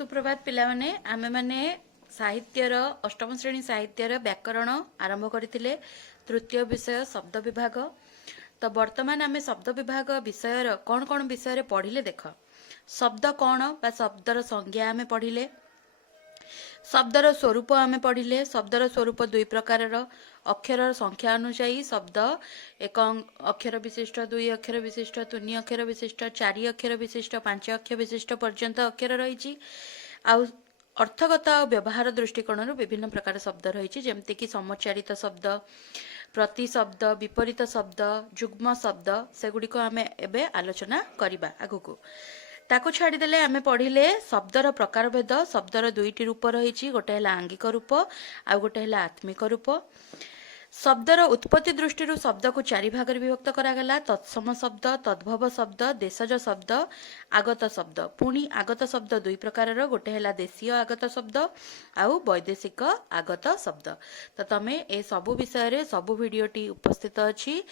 सुप्रभात पिलाने आमे माने साहित्यर अष्टम श्रेणी साहित्यर व्याकरण आरंभ करथिले तृतीय विषय शब्द विभाग। तो वर्तमान आमे शब्द विभाग विषय कौन कौन विषय पढ़िले देख। शब्द कौन बा शब्दर संज्ञा आमे पढ़िले, शब्दर स्वरूप आमे पढ़िले। शब्दर स्वरूप दुई प्रकार, अक्षर संख्या अनुसायी शब्द एक अक्षर विशिष्ट, दुई अक्षर विशिष्ट, तीन अक्षर विशिष्ट, चारि अक्षर विशिष्ट, पांच अक्षर विशिष्ट पर्यंत अक्षर रही। आउ अर्थगत और व्यवहार दृष्टिकोण विभिन्न प्रकार शब्द रही, जमती कि समोच्चारित शब्द, प्रति शब्द, विपरीत शब्द, जुग्म शब्द, सेगुड़िक आमे एबे आलोचना करिबा आगुकु। ताको छाड़ीदेले आमे पढ़िले शब्दर प्रकार भेद। शब्दर दुईटी रूप रही, गोटे है आंगिक रूप आ गोटे है आत्मिक रूप। शब्दर उत्पत्ति दृष्टि शब्द को चारि भाग विभक्त करागला। तत्सम शब्द, तद्भव शब्द, देशज शब्द, आगत शब्द। पुणी आगत शब्द दुई प्रकार, गोटे है देशीय आगत शब्द आउ वैदेशिक आगत शब्द। तो तमे ए सबु विषय रे सबु वीडियोटी उपस्थित अछि,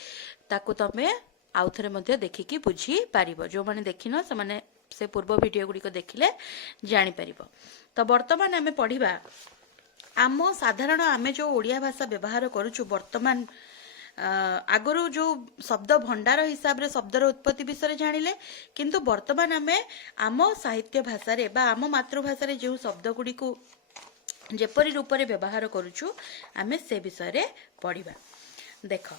ताकू तमे आउ थरे मध्ये देखिकी बुझी पारिबो। जो माने देखिनो से माने से पूर्व वीडियो गुडी को देखिले जानि पारिबो। तो वर्तमान आमे पढ़िबा आम साधारण आमे जो ओडिया भाषा व्यवहार करूछु वर्तमान आगरू जो शब्द भंडार हिसाब रे शब्दर उत्पत्ति विषय जानिले, किंतु वर्तमान आमे आम साहित्य भाषा रे बा आम मातृभाषा रे जो शब्द गुडी को जेपरि रूप रे व्यवहार करूछु आमे से विषय रे पढ़िबा। देख,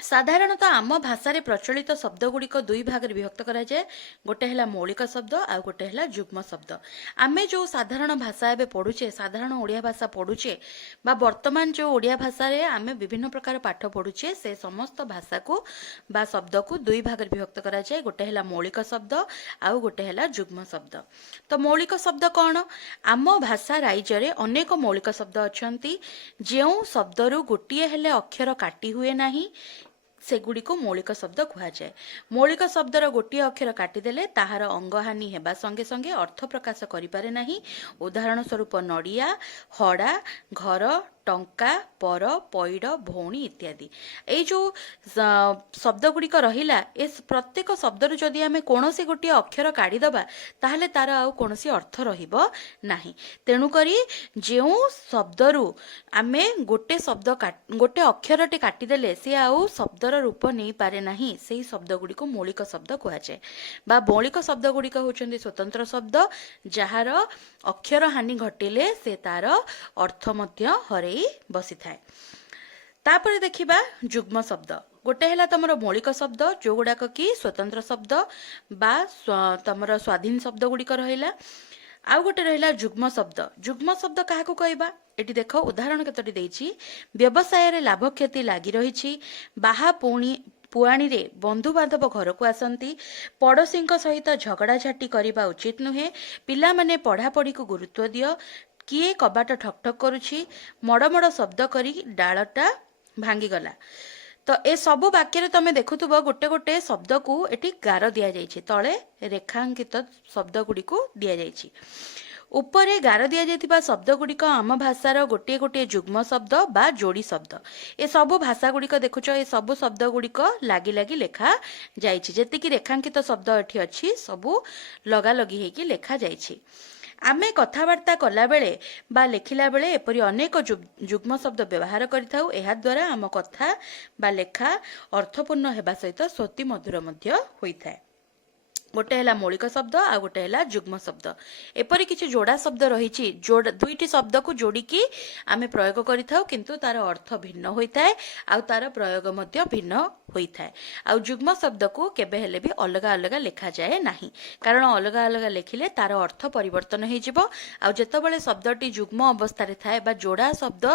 साधारणतः आम भाषा रे प्रचलित शब्द गुड़िक दुई भाग विभक्त करा जाए। गोटे है मौलिक शब्द आ गोटे है जुग्म शब्द। आमे जो साधारण भाषा एबे पढ़ुचे, साधारण ओडिया भाषा पढ़ुचे बा वर्तमान जो ओडिया भाषा रे आमे विभिन्न प्रकार पाठ पढ़ुचे, से समस्त भाषा को बा शब्द को दुई भाग विभक्त करा जाए। गोटे है मौलिक शब्द आ गोटे है जुग्म शब्द। तो मौलिक शब्द कौन? आम भाषा राज्य रे अनेक मौलिक शब्द अछंती, जेउ शब्दरु गोटिए हेले अक्षर काटी हुए नाही, सेगुड़ी को मौलिक शब्द कहा जाए। मौलिक शब्दर गोटे अक्षर काटिदेले ताहार अंगहानि हेबा संगे संगे अर्थ प्रकाश करिपारे नाही। उदाहरण स्वरूप नड़िया, हड़ा, घर, टंका, पर, पैड, भौणी इत्यादि। ए जो शब्द गुड़िक रहिला, ए प्रत्येक शब्दरु जदि आमे कोनोसी गोटे अक्षर काढ़ी दबा ताहले तार आउ कोनोसी अर्थ रहिबो नाही। तेणु करी जेउ शब्दरु आमे गोटे शब्द गोटे अक्षरटे काटिदेले से आउ शब्दर रूप नहीं पारे नाही, सेही शब्द गुड़िक मौलिक शब्द कहा जाए। बा मौलिक शब्द गुड़िक होचंदी स्वतंत्र शब्द, जहार अक्षर हानि घटिले से तार अर्थ मध्य हरई बसी थाए। तापर देखिबा जुग्म शब्द। गोटे है तमर मौलिक शब्द जो गुड़ाक कि स्वतंत्र शब्द बा तमर स्वाधीन शब्द गुड़िक रहिला। आउ गोटे रहिला जुग्म शब्द। जुग्म शब्द काहाकू कहबा? एटी देख उदाहरण केतोटी देइछि। व्यवसाय रे लाभ क्षति लागी रहिछि, बाहा पुआणी रे बंधु बांधव घर को आसंती, पड़ोसी सहित झगड़ा झाटी करबा उचित नुहे, पिला माने पढ़ा पढ़ी को गुरुत्व दियो, किए कबाट ठक ठक करुछि, मड़ मड़ शब्द करी डालटा भांगी गला। तो ए सबु वाक्य तमे देखुथुबो गोटे गोटे शब्द को एटी गार दिया जाइछि, तळे रेखांकित शब्द गुडी को दिया जाइछि। उपरे गार दिया जाइथिबा शब्द गुड़िक आम भाषार गोटे गोटे जुग्म शब्द बा जोड़ी शब्द। ए सबु भाषा गुड़िक देखुच, ए सबु शब्द गुड़िक लागी लागी लेखा जाइछि। जेतिकी रेखांकित शब्द एठी अछि सबु लगा लगी हेकी लेखा जाइछि। आमे कथावार्ता कला बेले बा लेखिला बेले एपरि अनेक जुग्म शब्द व्यवहार करिथाउ। एहा द्वारा आम कथा बा लेखा अर्थपूर्ण हेबा सहित श्रुति मधुर मध्य होइथाय। गोटे है मौलिक शब्द आ गोटे है जुग्म शब्द। एपरि किछि जोड़ा शब्द रहिछि, दुईटी शब्द को जोड़िकी आमे प्रयोग करिथाउ, किंतु तार अर्थ भिन्न होइथाय आ तार प्रयोग मध्य भिन्न होइथाय। आ जुग्म शब्द को केबे हेले भी अलगा अलगा लेखा जाए नाही, कारण अलगा अलगा लेखिले तार अर्थ परिवर्तन हो जिवो। आ जेतेबेले शब्दटी जुग्म अवस्था रे थाए बा जोड़ा शब्द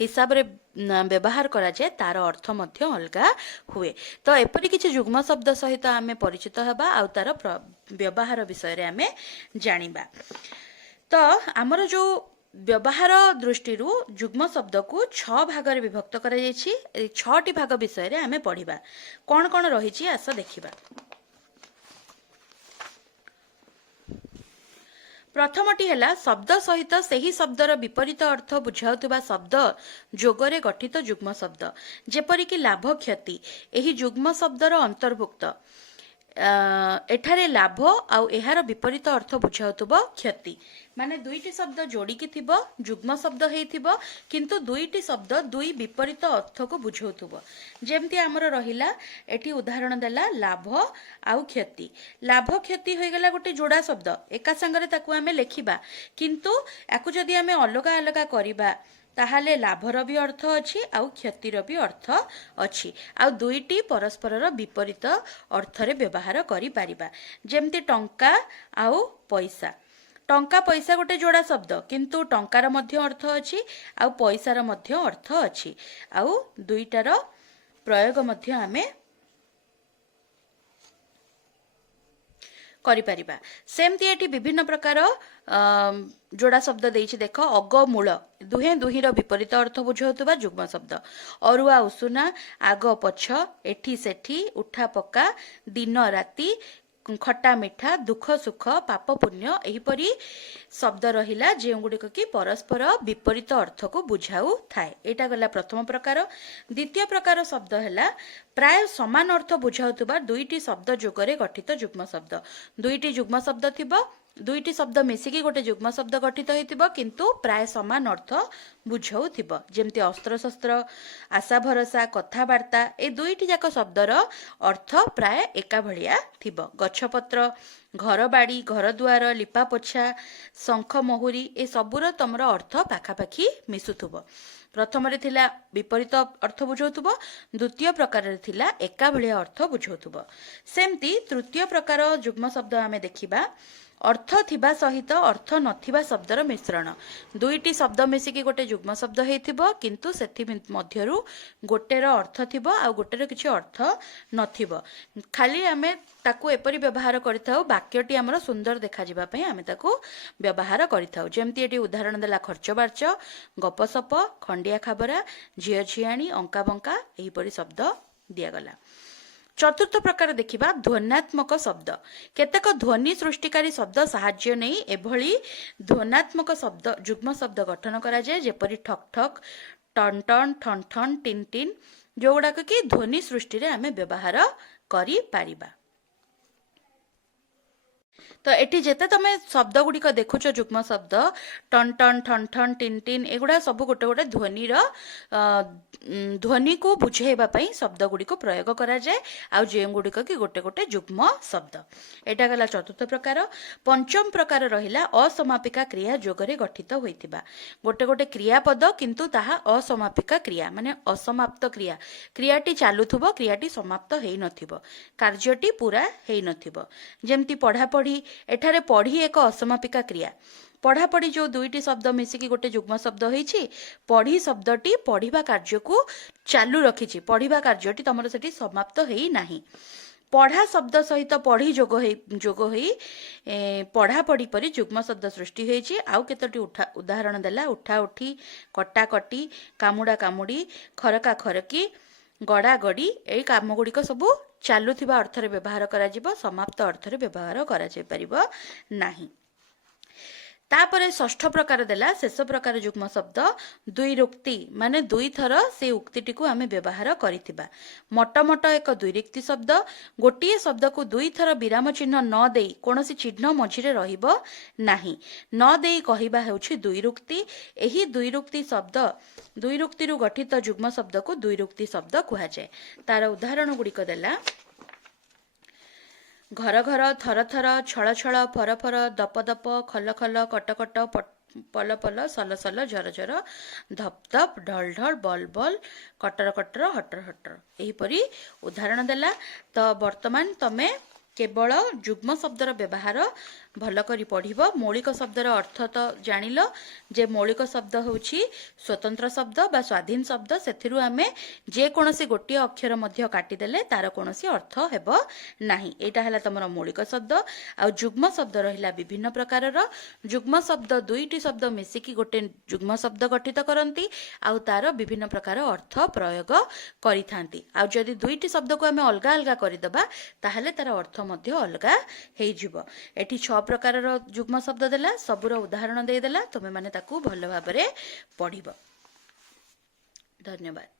हिसाब रे व्यवहार करा जाए, तार अर्थ मध्य अलगा हुए। तो एपरि किछि जुग्म शब्द सहित आमे परिचित हेबा आ तार व्यवहार विषय रे आमे जानिबा। तो आमर जो व्यवहार दृष्टि जुग्म शब्द को 6 भाग रे विभक्त करा जायछि। 6टी भाग विषय रे आमे पढ़िबा। कोन कोन रहिछि आस देखिबा। प्रथमटी है शब्द सहित सही शब्दर विपरीत अर्थ बुझाउथिबा शब्द जोगरे गठित जुग्म शब्द, जेपरिक लाभ क्षति। एही जुग्म शब्दर अंतर्भुक्त एठारे लाभ आउ एहार विपरीत अर्थ बुझाउथुबो क्षति माने दुईटी शब्द जोड़िकी थिबो जुग्म शब्द हेइथिबो किंतु दुईटी शब्द दुई विपरीत अर्थ को बुझाउथुबो जेमती हमर रहिला एठी उदाहरण देला लाभ आउ क्षति लाभ क्षति होई गेला गोटे जोड़ा शब्द एका संगरे ताकू आमे लेखिबा किंतु याकू जदी आमे अलगा अलगा करिबा ताहाले लाभर भी अर्थ अच्छी आउ क्षतिर भी अर्थ अच्छी आउ दुईटी परस्पर विपरीत अर्थरे व्यवहार करि परिबा जेमती टंका आउ पैसा टंका पैसा गोटे जोड़ा शब्द किंतु टंकार मध्य अर्थ अच्छी आउ पैसार मध्य अर्थ अच्छी आउ दुईटार प्रयोग मध्य आमे करिपारिबा सेमती एटी विभिन्न प्रकार जोड़ा शब्द देइछि देख अग मूल दुहे दुहीर विपरीत अर्थ बुझाउतबा जुग्म शब्द अरुआ उसुना आग पछ एठी सेठी उठा पक्का दिन राति खट्टा मिठा दुख सुख पाप पुण्य एहीपरी शब्द रहिला जे गुड़िक कि परस्पर विपरीत अर्थ को बुझाऊ थाए एटा गला प्रथम प्रकार द्वितीय प्रकार शब्द हैला प्राय समान अर्थ बुझाउतबा दुईटी शब्द जोगरे गठित जुग्म शब्द दुईटी जुग्म शब्द थिबो दुईटी शब्द मिसिकी गोटे जुग्म शब्द गठित होइतिबो किंतु प्राय समान अर्थ बुझाउथिबो जेमति अस्त्र शस्त्र आशा भरोसा कथावार्ता ए दुईटी जाक शब्दर अर्थ प्राय एका भलिया थिबो गछपत्र घर बाड़ी घर दुआर लिपा पोछा शंख महुरी ए सबुर तमर अर्थ पाखापाखी मिसुथुबो प्रथम रे थिला विपरीत अर्थ बुझाउथुबो द्वितीय प्रकार रे थिला एका भलिया अर्थ बुझाउथुबो सेमती तृतीय प्रकार जुग्म शब्द आमे देखिबा अर्थ थिबा सहित अर्थ नथिबा शब्दर मिश्रण दुईटी शब्द मिसिकी गोटे जुग्म शब्द हेइथिबो किंतु सेथि मध्यरु गोटेर अर्थ थिबो आ गोटेर किछि अर्थ नथिबो खाली आमे ताकू एपरि व्यवहार करिथाउ वाक्यटी हमर सुंदर देखा जिबा पई आमे ताकू व्यवहार करिथाउ जेमति एटी उदाहरण देला खर्च बार्च गपसप खंडिया खाबरा झियो झियाणी अंका बंका एही परि शब्द दिया गला चतुर्थ प्रकार देखिबा ध्वन्यात्मक शब्द केतेक ध्वनि सृष्टिकारी शब्द साहाय्य नहीं एभली ध्वन्यात्मक शब्द जुग्म शब्द गठन करा जाय जेपरि ठक ठक टन टन ठन ठन टिन टिन जोगुडा कि ध्वनि सृष्टि रे आमे व्यवहार करि पारिबा तो एटी जेते तमे शब्द गुड़िक देखुच जुग्म शब्द टन टन ठन ठन टिन टिन एगुड़ा सब गोटे गोटे ध्वनिर ध्वनि को बुझेबा पई शब्द गुड़िक प्रयोग करा जाय आउ जे गुड़िक कि गोटे गोटे जुग्म शब्द एटा गला चतुर्थ प्रकार पंचम प्रकार रहिला असमापिका क्रिया जोगरे गठित होइतिबा गोटे गोटे क्रियापद किंतु ताहा असमापिका क्रिया माने असमाप्त क्रिया क्रियाटी चालुथुबो क्रियाटी समाप्त हेइ नथिबो कार्यटी पूरा हेइ नथिबो जेमति पढ़ा पढ़ी एठारे पढ़ी एक असमापिका क्रिया पढ़ापढ़ी जो दुईटी शब्द मिसिकी गोटे जुग्म शब्द होइछि पढ़ी शब्दटी पढ़िबा कार्य को चालू रखिछि पढ़िबा कार्यटी तमर सेठी समाप्त हेइ नाही पढ़ा शब्द सहित पढ़ी जोग होई पढ़ा पढ़ी परी जुग्म शब्द सृष्टि होइछि आउ केतोटी उदाहरण देला उठा उठी कटा कटी कामुडा कामुडी खरका खरकी गड़ा गड़ी ए काम गुड़िक सब चालुथिबा अर्थरे व्यवहार करा जिवो समाप्त अर्थरे व्यवहार करा जाय परिबो नाही तापरे षष्ठ प्रकार देला शेष प्रकार जुग्म शब्द दुई रुक्ति माने दुई थर से उक्तिटी को आमे व्यवहार करिथिबा मट मट एक दुईरिक्ति शब्द गोटिए शब्द को दुई थर विराम चिन्ह न देई कोनोसी चिन्ह मझिरे रहिबो नाही न देई कहिबा हेउछि दुई रुक्ति एही दुई रुक्ति शब्द दुई रुक्ति रु गठित जुग्म शब्द को दुई रुक्ति शब्द कुहा जाय तार उदाहरण गुड़िक देला घर घर थर थर छल छल फर फर दप दप खल खल कट कट पल पल सल सल झर झर धप धप ढल ढल बल बल कटर कटर हटर हटर एहीपरी उदाहरण देला तो वर्तमान तमे केवल जुग्म शब्दर व्यवहार भल करी पढ़िबो मौलिक शब्दर अर्थ तो जानिल जे मौलिक शब्द होछि स्वतंत्र शब्द बा स्वाधीन शब्द सेथिरु आमे जे कोनोसी गोटिए अक्षर मध्य काटी देले तार कोनोसी अर्थ हेबो नाही एटा हला तमरो मौलिक शब्द आ जुग्म शब्द रहिला विभिन्न प्रकारर जुग्म शब्द दुईटी शब्द मिसिकी गोटे जुग्म शब्द गठित करंती आ तार विभिन्न प्रकार अर्थ प्रयोग करिथांती आ जदि दुईटी शब्द को आमे अलगा अलगा करि दबा ताहले तार अर्थ मध्य अलगा हेइ जिवो एठी 6 प्रकार जुग्म शब्द देला सबुर उदाहरण देदेला तुमे माने ताकू भल भाबरे पढ़िबो। धन्यवाद।